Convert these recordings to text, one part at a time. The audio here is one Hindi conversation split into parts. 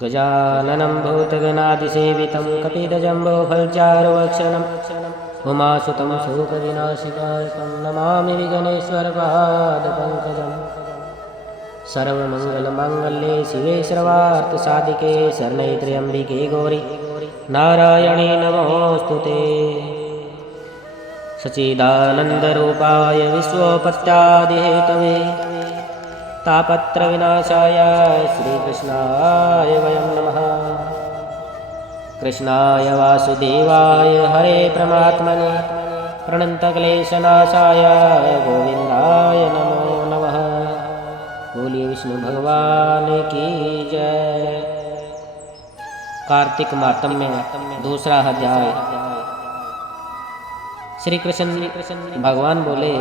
गजाननं भूतगणादिसेवितं कपितजम्बोफलचारुभक्षणम् उमासुतं शोकविनाशकायकं नमामि विघ्नेश्वरपादपङ्कजम्। सर्वमङ्गलमाङ्गल्ये शिवे सर्वार्थसाधिके शरण्ये त्र्यम्बिके गौरी नारायणे नमोऽस्तुते। सच्चिदानन्दरूपाय विश्वोपत्यादिहेतवे तापत्रविनाशाय श्रीकृष्णाय वयं नमः। कृष्णाय वासुदेवाय हरे परमात्मने प्रणतक्लेशनाशाय गोविन्दाय नमो नमः। बोलिए विष्णु भगवान की जय। कार्तिक मातम्य दूसरा अध्याय। श्री कृष्ण भगवान बोले,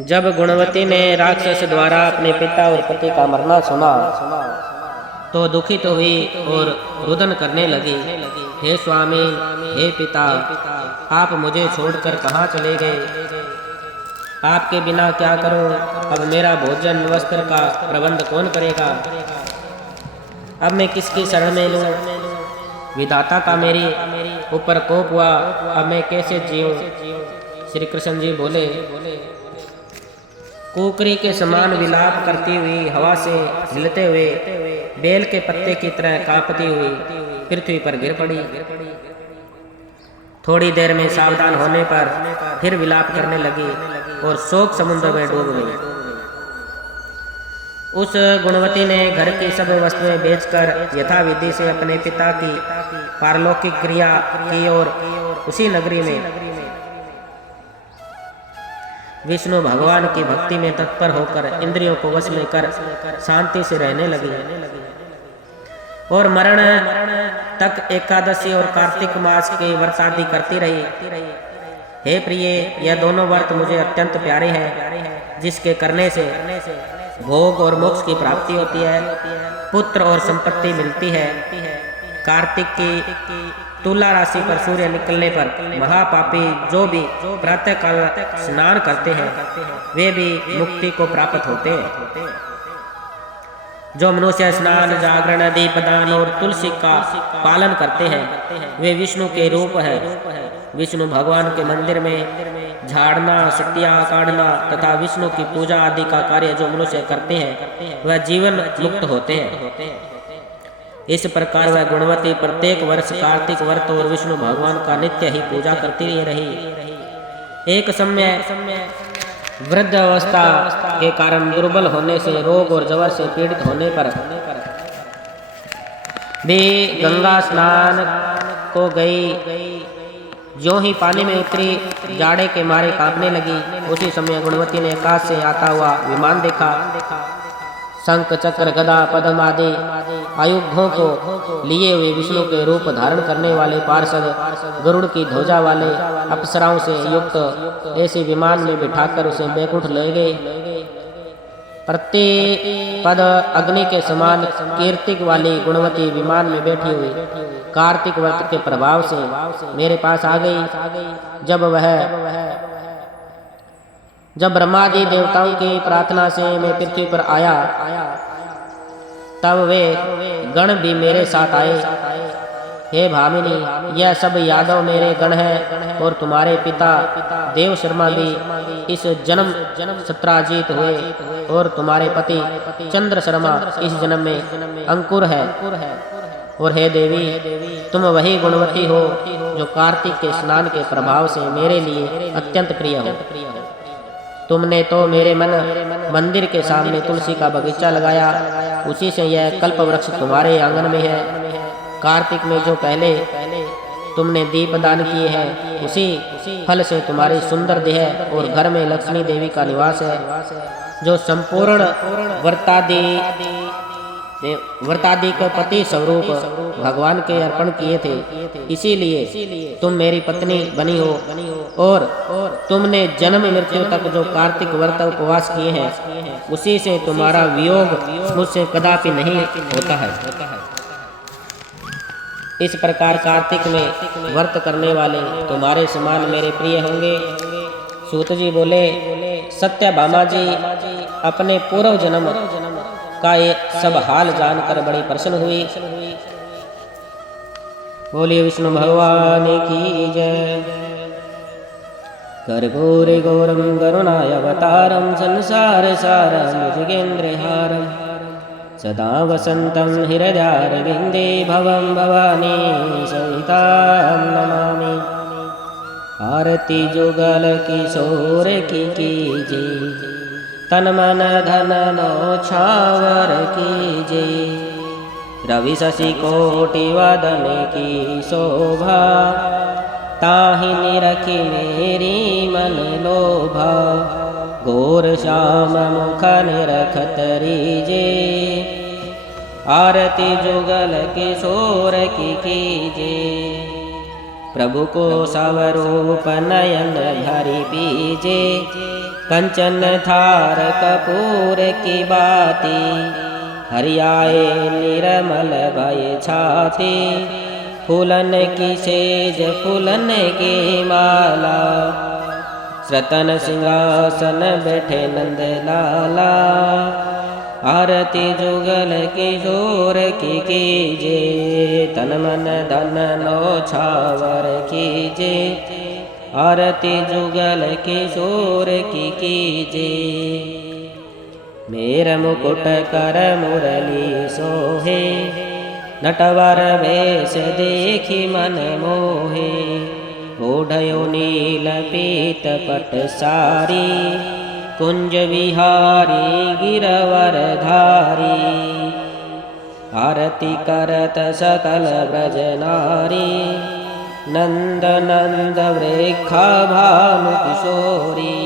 जब गुणवती ने राक्षस द्वारा अपने पिता और पति का मरना सुना तो दुखित हुई और रुदन करने लगी। हे स्वामी, हे पिता, आप मुझे छोड़कर कहाँ चले गए? आपके बिना क्या करूं? अब मेरा भोजन वस्त्र का प्रबंध कौन करेगा? अब मैं किसकी शरण में लूं? विधाता का मेरी ऊपर कोप हुआ, अब मैं कैसे जीऊं? श्री कृष्ण जी बोले, कुकरी के समान विलाप करती हुई हवा से हिलते हुए बेल के पत्ते की तरह कांपती हुई पृथ्वी पर गिर पड़ी। थोड़ी देर में सावधान होने पर फिर विलाप करने लगी और शोक समुद्र में डूब गई। उस गुणवती ने घर की सब वस्तुएं बेचकर यथाविधि से अपने पिता की पारलौकिक क्रिया की और उसी नगरी में विष्णु भगवान की भक्ति में तत्पर होकर इंद्रियों को वश में कर शांति से रहने लगी और मरण तक एकादशी और कार्तिक मास के व्रत आदि करती रही। हे प्रिय, यह दोनों व्रत मुझे अत्यंत प्यारे हैं, जिसके करने से भोग और मोक्ष की प्राप्ति होती है, पुत्र और संपत्ति मिलती है। कार्तिक की तुला राशि पर सूर्य निकलने पर महापापी जो भी प्रातः काल स्नान करते हैं वे भी मुक्ति को प्राप्त होते हैं। जो मनुष्य स्नान, जागरण, दीपदान और तुलसी का पालन करते हैं वे विष्णु के रूप है। विष्णु भगवान के मंदिर में झाड़ना, सत्या काटना तथा विष्णु की पूजा आदि का कार्य जो मनुष्य करते हैं वह जीवन मुक्त होते हैं। इस प्रकार वह गुणवती प्रत्येक वर्ष कार्तिक व्रत और विष्णु भगवान का नित्य ही पूजा करती रही। एक समय वृद्ध अवस्था के कारण दुर्बल होने से, रोग और जवर से पीड़ित होने पर भी गंगा स्नान को गई। जो ही पानी में उतरी, जाड़े के मारे कांपने लगी। उसी समय गुणवती ने आकाश से आता हुआ विमान देखा। शंख, चक्र, गदा, पद्म आदि आयुधों को लिए हुए विष्णु के रूप धारण करने वाले पार्षद गरुड़ की ध्वजा वाले अप्सराओं से युक्त ऐसे विमान में बिठाकर उसे बैकुंठ ले गए। प्रति पद अग्नि के समान कीर्ति वाली गुणवती विमान में बैठी हुई कार्तिक व्रत के प्रभाव से मेरे पास आ गई। जब ब्रह्मादि देवताओं की प्रार्थना से मैं पृथ्वी पर आया तब वे गण भी मेरे साथ आए। हे भामिनी, यह सब यादव मेरे गण हैं और तुम्हारे पिता देव शर्मा भी इस जन्म सत्राजीत हुए और तुम्हारे पति चंद्र शर्मा इस जन्म में अंकुर है। और हे देवी, तुम वही गुणवती हो जो कार्तिक के स्नान के प्रभाव से मेरे लिए अत्यंत प्रिय हो। तुमने तो मेरे मंदिर के सामने तुलसी का बगीचा लगाया, उसी से यह कल्प वृक्ष तुम्हारे आंगन में है। कार्तिक में जो पहले तुमने दीप दान किए हैं उसी फल से तुम्हारी सुंदर देह और घर में लक्ष्मी देवी का निवास है। जो संपूर्ण व्रतादि के पति स्वरूप भगवान के अर्पण किए थे, इसीलिए तुम मेरी पत्नी बनी हो। और तुमने जन्म मृत्यु तक जो कार्तिक व्रत उपवास किए हैं उसी से तुम्हारा वियोग मुझसे कदापि नहीं होता है। इस प्रकार कार्तिक में व्रत करने वाले तुम्हारे समान मेरे प्रिय होंगे। सूत जी बोले, सत्यभामा जी अपने पूर्व जन्म का ये सब हाल जानकर बड़ी प्रसन्न हुई। बोलिए विष्णु भगवान की जय। कर्पूरे गौरम करुणाय अवतारम संसार सारम भुजगेन्द्रहारम सदा वसंतं हृदयारविन्दे भवं भवानी सहितां नमामि। आरती जुगल किशोर की कीजे, तन मन धन नौछावर कीजे। रवि शशि कोटि वदन की शोभा, ताहि निरखी मेरी मन लोभा। घोर श्याम मुख निरखत रीजे, आरती जुगल किशोर की कीजे। प्रभु को सवरूप नयन भरि पीजे, कंचन थार कपूर की बाती। हरियाए निर्मल भय छाती, फूलन की सेज फूलन की माला। श्रतन सिंहासन बैठे नंद लाला, आरती जुगल किशोर की कीजे। तन मन धन नौछावर कीजे, आरती जुगल किशोर की कीजे। मेर मुकुट कर मुरली सोहे, नटवर वेश देखी मन मोहे। ओढ़यो नील पीत पट सारी, कुंज विहारी गिरवर धारी। आरती करत सकल ब्रज नारी, नंद नंद वृखा भानु किशोरी।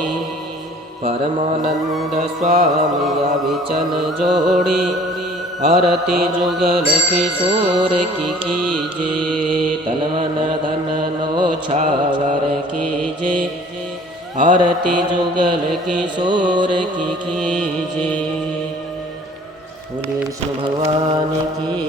परमानंद स्वामी अविचन जोड़ी, आरती जुगल किशोर की कीजे। तन मन धन नौछावर कीजे, आरती जुगल किशोर की कीजे। बोलिए विष्णु भगवान की